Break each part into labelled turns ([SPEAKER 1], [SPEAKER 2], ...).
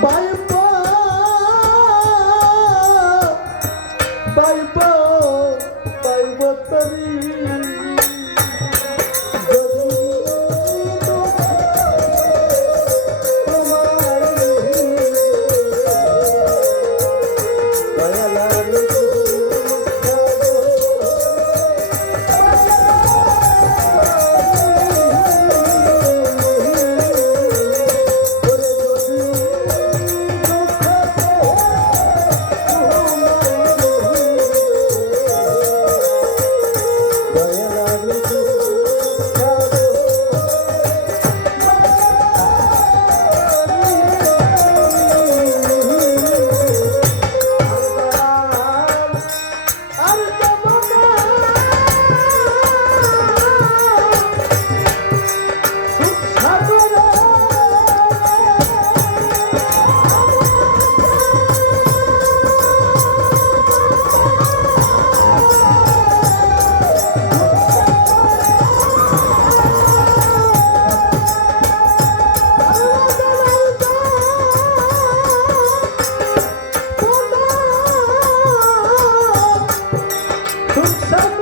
[SPEAKER 1] Bye. सुख सब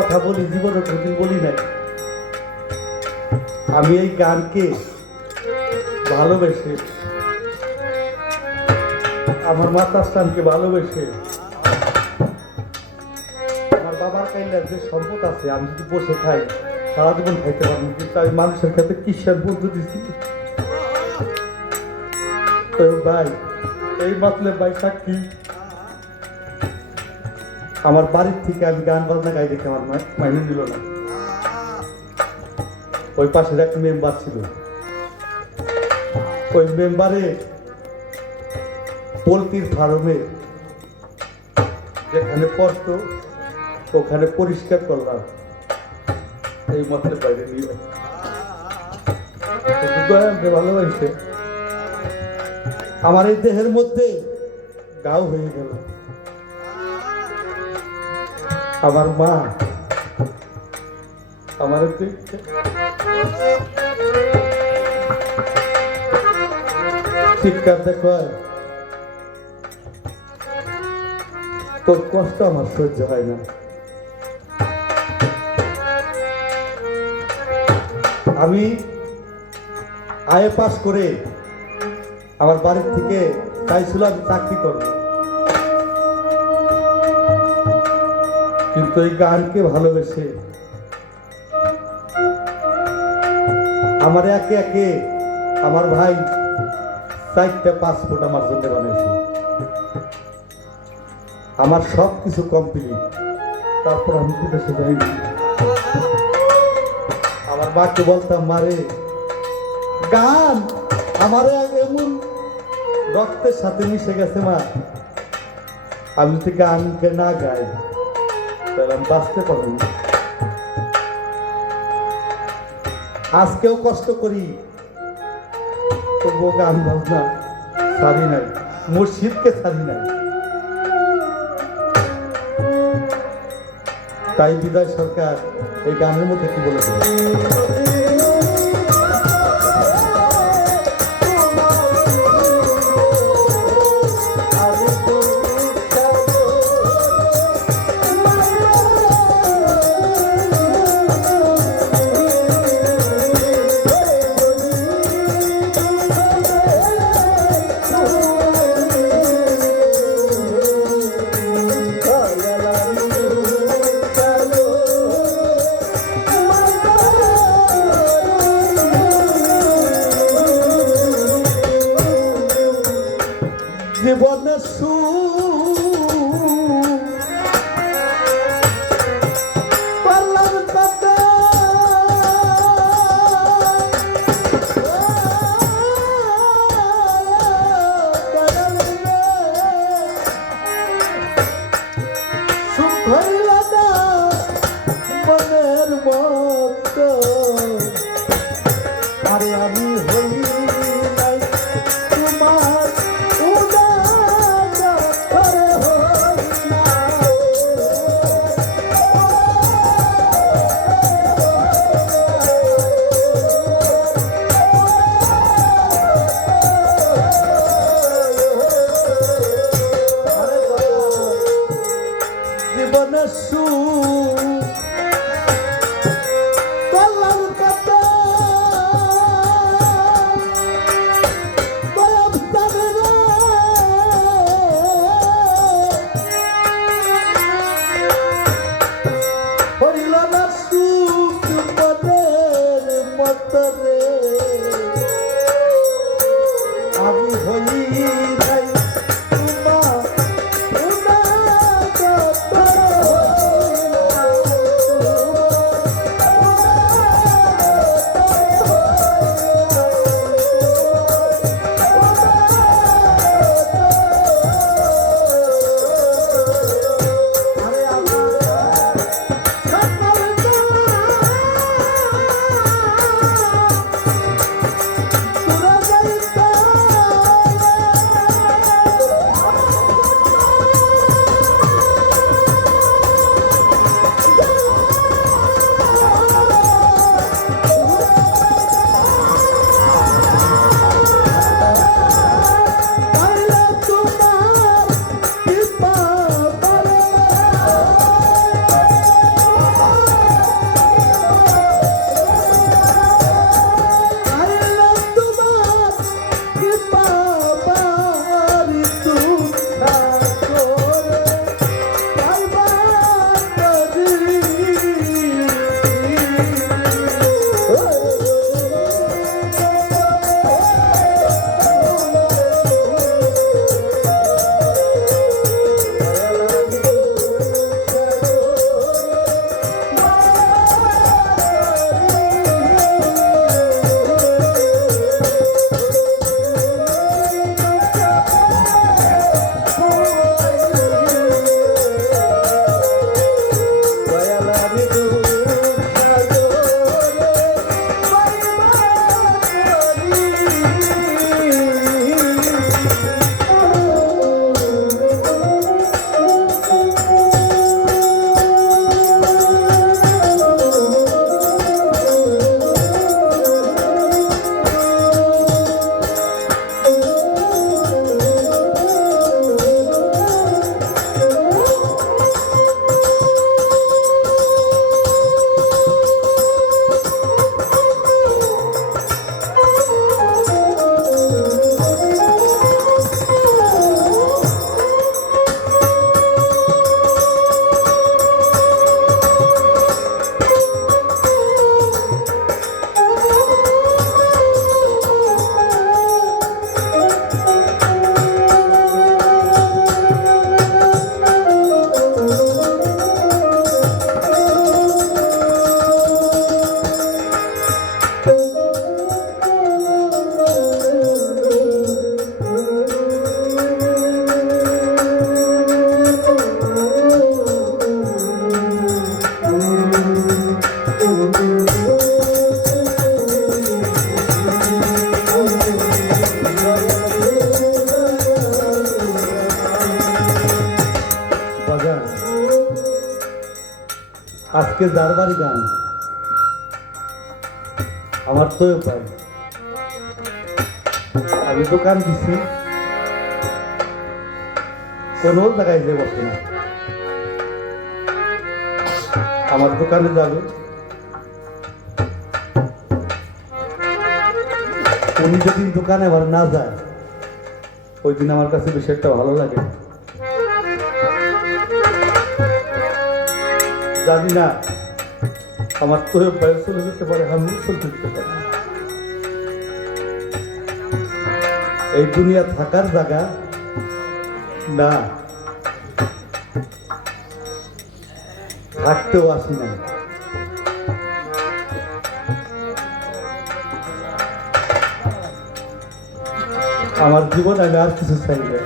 [SPEAKER 1] কথা বলি, জীবনে কোনদিন বলি নাই। আমি এই গানকে ভালোবেসে, আমার মাতার স্থানকে ভালোবেসে, আমার বাবার কাইলার যে সম্পদ আছে, আমি যদি বসে খাই সারা জীবন খাইতে পারব কিন্তু আমি মানুষের কাছে কিসের বন্ধু দিচ্ছি ভাই, এই মাতলে ভাই সাক্ষী। আমার বাড়ির থেকে আমি গান বাজনা গাই দেখে আমার মাইনে দিল না। ওই পাশে একটা মেম্বার ছিল। ওই মেম্বারে পোলট্রির ফার্মে যেখানে কষ্ট, ওখানে পরিষ্কার করলাম। এই মতের বাইরে নিয়ে ভালোবাসে। আমার এই দেহের মধ্যে গাও হয়ে গেল। আমার মা। আমার চিৎকার তোর কষ্ট আমার সহ্য হয় না। আমি আয়ে পাস করে আমার বাড়ির থেকে চাইছিল আমি চাকরি করব। কিন্তু এই গানকে ভালোবেসে আমার একে একে আমার ভাই চারটা পাসপোর্ট আমার জন্য বানাইছে আমার সব কিছু কমপ্লিট তারপর আমি বিদেশে যাইনি আমার মাকে বলতাম মারে গান আমার এমন রক্তের সাথে মিশে গেছে, মা। আমি যদি গানকে না গাই তাহলে বাঁচতে পারব। আজকেও কষ্ট করি, তবুও গান বাজনা ছাড়ি নাই মুর্শিদকে ছাড়ি নাই। তাই বিদায় সরকার এই গানের মধ্যে কি বলেছে আজকে যার বাড়ি গান আমার তো উপায় আমি দোকান দিছি। কোনো জায়গায় যে বসে না। আমার দোকানে যাবে। উনি যদি দোকানে আবার না যায়, ওই দিন আমার কাছে একটা ভালো লাগে। জানি না। আমার তো বয়স চলে যেতে পারে আমি চলতে পারি। এই দুনিয়া থাকার জায়গা না। থাকতেও আসি না। আমার জীবন আমি আর কিছু চাই না।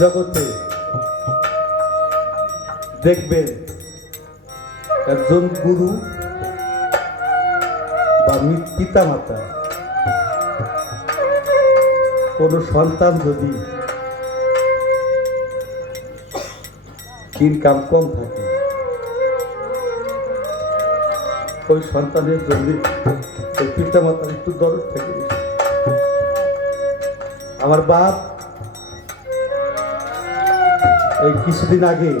[SPEAKER 1] জগতে দেখবেন, একজন গুরু বা পিতা মাতা কোন সন্তান যদি ইনকাম কম থাকে, ওই সন্তানের জন্য ওই পিতা মাতার একটু দরদ থাকে আমার বাপ এই কিছুদিন আগে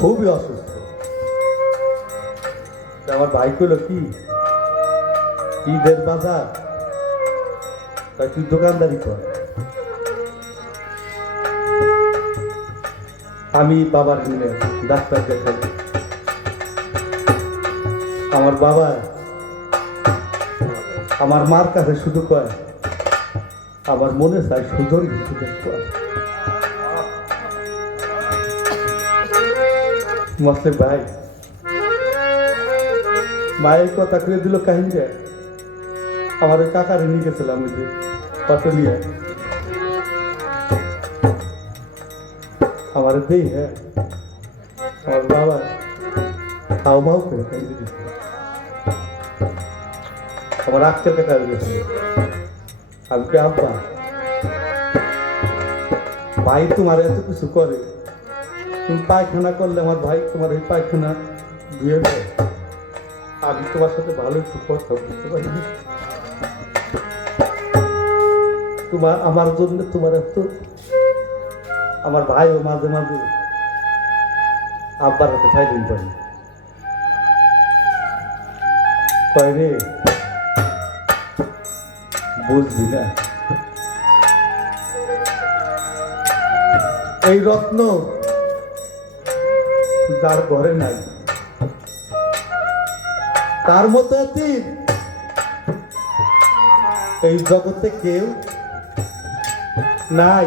[SPEAKER 1] খুবই অসুস্থ। আমার ভাই কইল, কি? ঈদের বাজার? তাই তুই দোকানদারি কর। আমি বাবার নিয়ে ডাক্তার দেখাই। আমার বাবা আমার মার কাছে শুধু কয়, আমার মনে চায় সুজন সুজন কয় মস্তে ভাই মায়ের কথা করে দিল কাহিনীটা আমার ওই কাকারে নিয়ে গেছিলাম ওই যে অটো নিয়ে আমার দেই হ্যাঁ আমার বাবা খাও মাও করে খাই দিদি আমার আজকের কাকা গেছিল আমি কি আব্বা ভাই তোমার এত কিছু করে তুমি পায়খানা করলে আমার ভাই তোমার এই পায়খানা ধুয়ে দেয়। আমি তোমার সাথে ভালো একটু কথা বলতে পারি। তোমার, আমার জন্য তোমার এত, আমার ভাইও মাঝে মাঝে আব্বার হাতে ফাইলিং করে। কয় রে বুঝবি না? এই রত্ন যার ঘরে নাই। তার মতো আছিস এই জগতে কেউ নাই।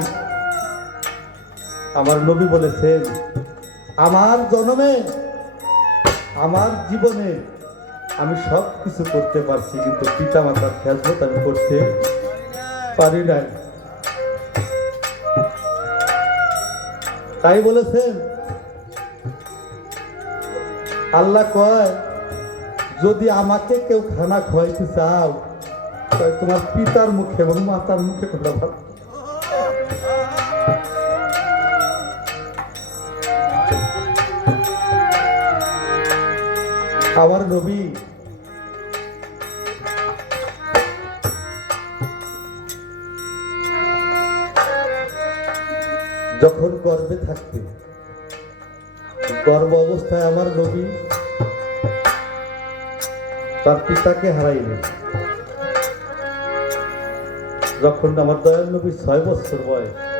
[SPEAKER 1] আমার নবী বলেছেন, আমার জন্মে, আমার জীবনে আমি সব কিছু করতে পারছি, কিন্তু পিতা মাতার খেয়ালত আমি করতে পারি নাই। তাই বলেছেন আল্লাহ কয়, যদি আমাকে কেউ খানা খাওয়াইতে চাও তোমার পিতার মুখে এবং মাতার মুখে কথা ভাব আমার নবী, যখন গর্বে থাকতে গর্ব অবস্থায় আমার নবী তার পিতাকে হারাইলেন। যখন আমার দয়াল নবী ছয় বছর বয়স